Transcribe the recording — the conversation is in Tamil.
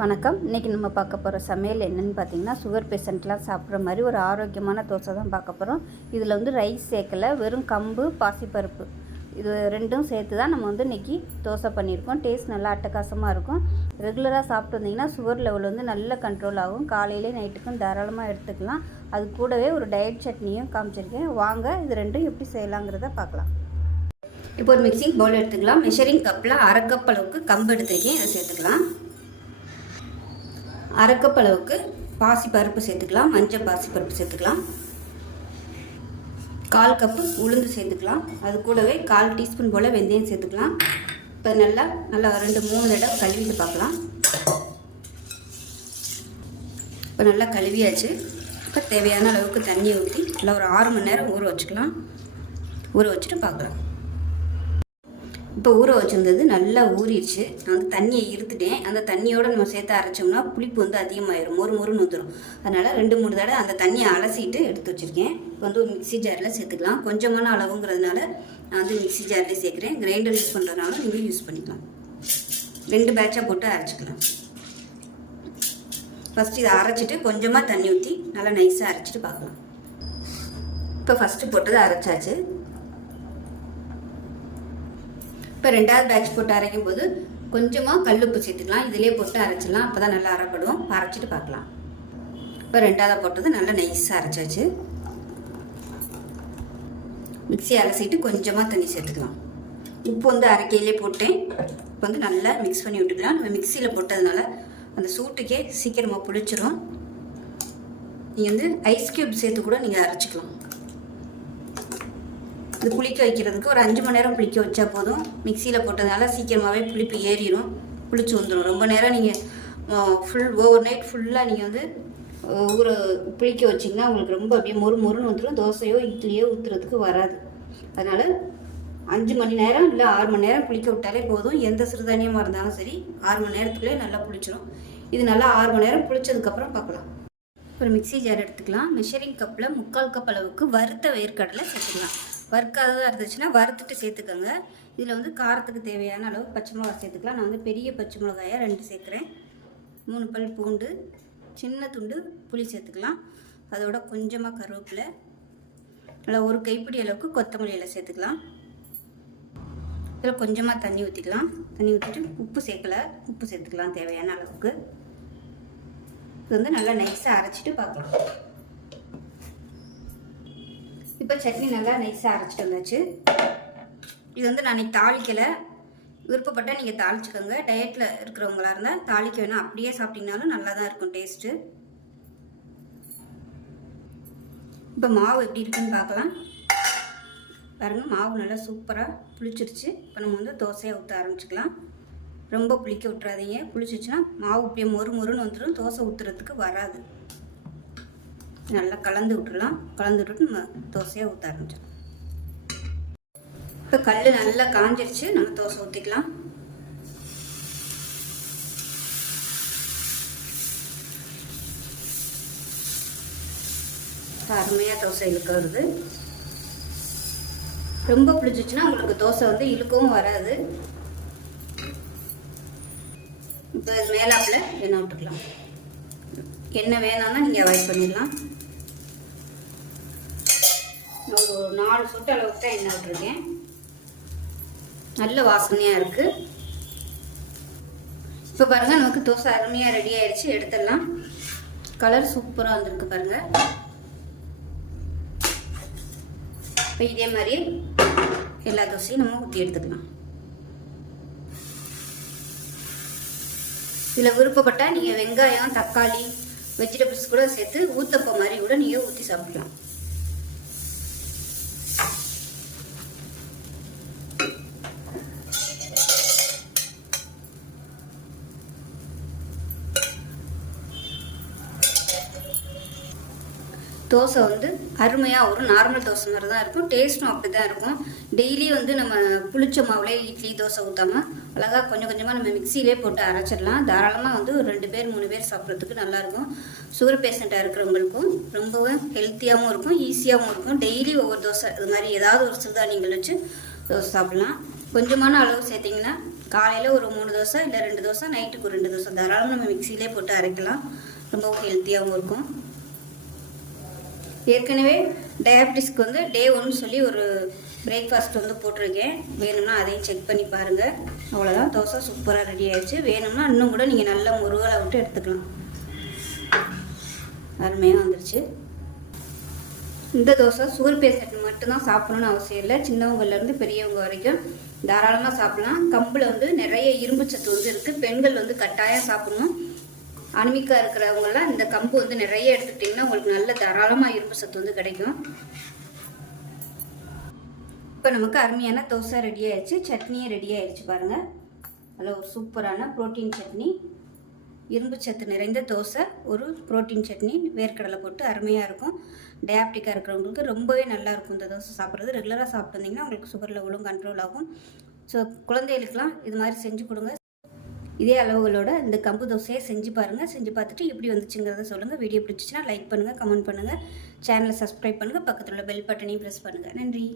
வணக்கம். இன்றைக்கி நம்ம பார்க்க போகிற சமையல் என்னென்னு பார்த்தீங்கன்னா, சுகர் பேஷண்ட்லாம் சாப்பிட்ற மாதிரி ஒரு ஆரோக்கியமான தோசை தான் பார்க்க போகிறோம். இதில் வந்து ரைஸ் சேர்க்கலை, வெறும் கம்பு, பாசிப்பருப்பு இது ரெண்டும் சேர்த்து தான் நம்ம வந்து இன்றைக்கி தோசை பண்ணியிருக்கோம். டேஸ்ட் நல்லா அட்டகாசமாக இருக்கும். ரெகுலராக சாப்பிட்டு வந்திங்கன்னா சுகர் லெவல் வந்து நல்ல கண்ட்ரோல் ஆகும். காலையிலே நைட்டுக்கும் தாராளமாக எடுத்துக்கலாம். அது கூடவே ஒரு டயட் சட்னியும் காமிச்சிருக்கேன். வாங்க இது ரெண்டும் எப்படி செய்யலாங்கிறத பார்க்கலாம். இப்போ ஒரு மிக்சிங் பவுல் எடுத்துக்கலாம். மெஷரிங் கப்பில் 1/2 கப் அளவுக்கு கம்பு எடுத்துருக்கேன், அதை சேர்த்துக்கலாம். 1/2 கப் அளவுக்கு பாசிப்பருப்பு சேர்த்துக்கலாம். மஞ்சள் பாசிப்பருப்பு சேர்த்துக்கலாம். 1/4 கப்பு உளுந்து சேர்த்துக்கலாம். அது கூடவே 1/4 டீஸ்பூன் போல் வெந்தயம் சேர்த்துக்கலாம். இப்போ நல்லா 2-3 தடவை கழுவிட்டு பார்க்கலாம். இப்போ நல்லா கழுவியாச்சு. இப்போ தேவையான அளவுக்கு தண்ணி ஊற்றி நல்லா ஒரு 6 மணி நேரம் ஊற வச்சுக்கலாம். ஊற வச்சுட்டு பார்க்கலாம். இப்போ ஊற வச்சுருந்தது நல்லா ஊறிடுச்சு. நான் வந்து தண்ணியை இருத்துட்டேன். அந்த தண்ணியோடு நம்ம சேர்த்து அரைச்சோம்னா புளிப்பு வந்து அதிகமாகிடும், மொறுன்னு ஊற்றுரும். அதனால் 2-3 தடவை அந்த தண்ணியை அலசிட்டு எடுத்து வச்சுருக்கேன். இப்போ வந்து ஒரு மிக்சி ஜாரில் சேர்த்துக்கலாம். கொஞ்சமான அளவுங்கிறதுனால நான் வந்து மிக்சி ஜாரில் சேர்க்குறேன். கிரைண்டர் யூஸ் பண்ணுறதுனால நீங்கள் யூஸ் பண்ணிக்கலாம். 2 பேட்சாக போட்டு அரைச்சிக்கலாம். ஃபஸ்ட்டு இதை அரைச்சிட்டு கொஞ்சமாக தண்ணி ஊற்றி நல்லா நைஸாக அரைச்சிட்டு பார்க்கலாம். இப்போ ஃபஸ்ட்டு போட்டதை அரைச்சாச்சு. இப்போ 2வது பேட்ச் போட்டு அரைக்கும் போது கொஞ்சமாக கல்லுப்பு சேர்த்துக்கலாம். இதிலே போட்டு அரைச்சிடலாம். அப்போ தான் நல்லா அரைப்படும். அரைச்சிட்டு பார்க்கலாம். இப்போ 2வது போட்டது நல்லா நைஸாக அரைச்சாச்சு. மிக்ஸி அரைச்சிட்டு கொஞ்சமாக தண்ணி சேர்த்துக்கலாம். உப்பு வந்து அரைக்கையிலே போட்டேன். இப்போ வந்து நல்லா மிக்ஸ் பண்ணி விட்டுக்கலாம். நம்ம மிக்சியில் போட்டதுனால அந்த சூட்டுக்கே சீக்கிரமாக புளிச்சிடும். நீங்கள் வந்து ஐஸ் க்யூப் சேர்த்து கூட நீங்கள் அரைச்சிக்கலாம். இது புளிக்க வைக்கிறதுக்கு ஒரு 5 மணி நேரம் புளிக்க வச்சா போதும். மிக்சியில் போட்டதுனால சீக்கிரமாகவே புளிப்பு ஏறிடும், புளிச்சு வந்துடும். ரொம்ப நேரம் நீங்கள் ஓவர் நைட் ஃபுல்லாக நீங்கள் வந்து புளிக்க வச்சிங்கன்னா உங்களுக்கு ரொம்ப அப்படியே மொறுன்னு வந்துடும். தோசையோ இட்லியோ ஊற்றுறதுக்கு வராது. அதனால் 5 மணி நேரம் இல்லை 6 மணி நேரம் புளிக்க விட்டாலே போதும். எந்த சிறுதானியமாக இருந்தாலும் சரி 6 மணி நேரத்துக்குள்ளே நல்லா புளிச்சிடும். இது நல்லா 6 மணி நேரம் புளிச்சதுக்கப்புறம் பார்க்கலாம். ஒரு மிக்சி ஜார் எடுத்துக்கலாம். மெஷரிங் கப்பில் 3/4 கப் அளவுக்கு வறுத்த வேர்க்கடலை சேர்த்துக்கலாம். வறுக்காததாக இருந்துச்சுன்னா வறுத்துட்டு சேர்த்துக்கோங்க. இதில் வந்து காரத்துக்கு தேவையான அளவு பச்சை மிளகாய் சேர்த்துக்கலாம். நான் வந்து பெரிய பச்சை மிளகாயை 2 சேர்க்குறேன். 3 பல் பூண்டு, சின்ன துண்டு புளி சேர்த்துக்கலாம். அதோட கொஞ்சமாக கருவேப்பிலை, நல்லா ஒரு கைப்பிடி அளவுக்கு கொத்தமல்லி இலை சேர்த்துக்கலாம். இதில் கொஞ்சமாக தண்ணி ஊற்றிக்கலாம். தண்ணி ஊற்றிட்டு உப்பு சேர்த்துக்கலாம் தேவையான அளவுக்கு. இது வந்து நல்லா நைஸாக அரைச்சிட்டு பார்க்கலாம். இப்போ சட்னி நல்லா நைஸாக அரைச்சிட்டு வந்தாச்சு. இது வந்து நான் இன்னைக்கு தாளிக்கலை. விருப்பப்பட்டால் நீங்கள் தாளிச்சுக்கோங்க. டயட்டில் இருக்கிறவங்களா இருந்தால் தாளிக்க வேணாம், அப்படியே சாப்பிட்டீங்கனாலும் நல்லா தான் இருக்கும் டேஸ்ட்டு. இப்போ மாவு எப்படி இருக்குன்னு பார்க்கலாம். பாருங்கள், மாவு நல்லா சூப்பராக புளிச்சிருச்சு. இப்போ நம்ம வந்து தோசையை ஊற்ற ஆரம்பிச்சிக்கலாம். ரொம்ப புளிக்க விட்டுறாதீங்க. புளிச்சிச்சுன்னா மாவு இப்படியே மொறுன்னு வந்துடும். தோசை ஊற்றுறதுக்கு வராது. நல்லா கலந்து விட்டுடலாம். கலந்து விட்டுட்டு நம்ம தோசையை ஊற்ற ஆரம்பிச்சிடலாம். இப்போ கல் நல்லா காஞ்சிருச்சு. நம்ம தோசை ஊற்றிக்கலாம். அருமையாக தோசை இழுக்க வருது. ரொம்ப புளிச்சிச்சுன்னா உங்களுக்கு தோசை வந்து இழுக்கவும் வராது. இப்போ அது மேலாப்பில் எண்ணெய் விட்டுக்கலாம். எண்ணெய் வேணாம்னா நீங்கள் அவாய்ட் பண்ணிடலாம். ஒரு 4 சொட்டு அளவுக்கு தான் எண்ணெய் விட்டுருக்கேன். நல்ல வாசனையாக இருக்குது. இப்போ பாருங்கள், நமக்கு தோசை அருமையாக ரெடி ஆகிடுச்சு. எடுத்துடலாம். கலர் சூப்பராக வந்திருக்கு பாருங்கள். இப்போ இதே மாதிரி எல்லா தோசையும் நம்ம ஊற்றி எடுத்துக்கலாம். இதில் விருப்பப்பட்டால் நீங்கள் வெங்காயம், தக்காளி, வெஜிடபிள்ஸ் கூட சேர்த்து ஊத்தப்பம் மாதிரி கூட நீங்கள் ஊற்றி சாப்பிடலாம். தோசை வந்து அருமையாக ஒரு நார்மல் தோசை மாதிரி தான் இருக்கும். டேஸ்ட்டும் அப்படி தான் இருக்கும். டெய்லி வந்து நம்ம புளிச்ச மாவுலே இட்லி தோசை ஊற்றாமல் அழகாக கொஞ்சம் கொஞ்சமாக நம்ம மிக்சியிலே போட்டு அரைச்சிடலாம். தாராளமாக வந்து ஒரு 2 பேர் 3 பேர் சாப்பிட்றதுக்கு நல்லாயிருக்கும். சுகர் பேஷண்ட்டாக இருக்கிறவங்களுக்கும் ரொம்பவும் ஹெல்த்தியாகவும் இருக்கும், ஈஸியாகவும் இருக்கும். டெய்லி ஒவ்வொரு தோசை இது மாதிரி ஏதாவது ஒரு சிறுதானியங்கள் வச்சு தோசை சாப்பிட்லாம். கொஞ்சமான அளவு சேர்த்திங்கன்னா காலையில் ஒரு 3 தோசை இல்லை 2 தோசை, நைட்டுக்கு ஒரு 2 தோசை தாராளமாக நம்ம மிக்சியிலே போட்டு அரைக்கலாம். ரொம்பவும் ஹெல்த்தியாகவும் இருக்கும். ஏற்கனவே டயாபெட்டிஸ்க்கு வந்து டே 1 சொல்லி ஒரு பிரேக்ஃபாஸ்ட் வந்து போட்டிருக்கேன். வேணும்னா அதையும் செக் பண்ணி பாருங்கள். அவ்வளோதான், தோசை சூப்பராக ரெடி ஆயிடுச்சு. வேணும்னா இன்னும் கூட நீங்கள் நல்லா முருகலை விட்டு எடுத்துக்கலாம். அருமையாக வந்துருச்சு. இந்த தோசை சுகர் பேஷண்ட் மட்டும்தான் சாப்பிடணும்னு அவசியம் இல்லை. சின்னவங்கலேருந்து பெரியவங்க வரைக்கும் தாராளமாக சாப்பிடலாம். கம்பில் வந்து நிறைய இரும்பு சத்து வந்து இருக்குது. பெண்கள் வந்து கட்டாயம் சாப்பிடணும். அனிமிக்காக இருக்கிறவங்கலாம் இந்த கம்பு வந்து நிறைய எடுத்துக்கிட்டிங்கன்னா உங்களுக்கு நல்ல தாராளமாக இரும்பு சத்து வந்து கிடைக்கும். இப்போ நமக்கு அருமையான தோசை ரெடி ஆயிடுச்சு. சட்னியும் ரெடி ஆயிடுச்சு பாருங்கள். அதில் ஒரு சூப்பரான ப்ரோட்டீன் சட்னி, இரும்பு சத்து நிறைந்த தோசை, ஒரு ப்ரோட்டீன் சட்னி, வேர்க்கடலை போட்டு அருமையாக இருக்கும். டயாபெட்டிக்காக இருக்கிறவங்களுக்கு ரொம்பவே நல்லாயிருக்கும் இந்த தோசை சாப்பிட்றது. ரெகுலராக சாப்பிட்டு வந்தீங்கன்னா உங்களுக்கு சுகர் லெவலும் கண்ட்ரோல் ஆகும். ஸோ குழந்தைகளுக்கெல்லாம் இது மாதிரி செஞ்சு கொடுங்க. இதே அளவுகளோட இந்த கம்பு தோசையை செஞ்சு பாருங்கள். செஞ்சு பார்த்துட்டு எப்படி வந்துச்சுங்கிறத சொல்லுங்கள். வீடியோ பிடிச்சிச்சின்னா லைக் பண்ணுங்கள், கமெண்ட் பண்ணுங்கள், சேனலை சப்ஸ்கிரைப் பண்ணுங்கள், பக்கத்தில் உள்ள பெல் பட்டனையும் ப்ரெஸ் பண்ணுங்கள். நன்றி.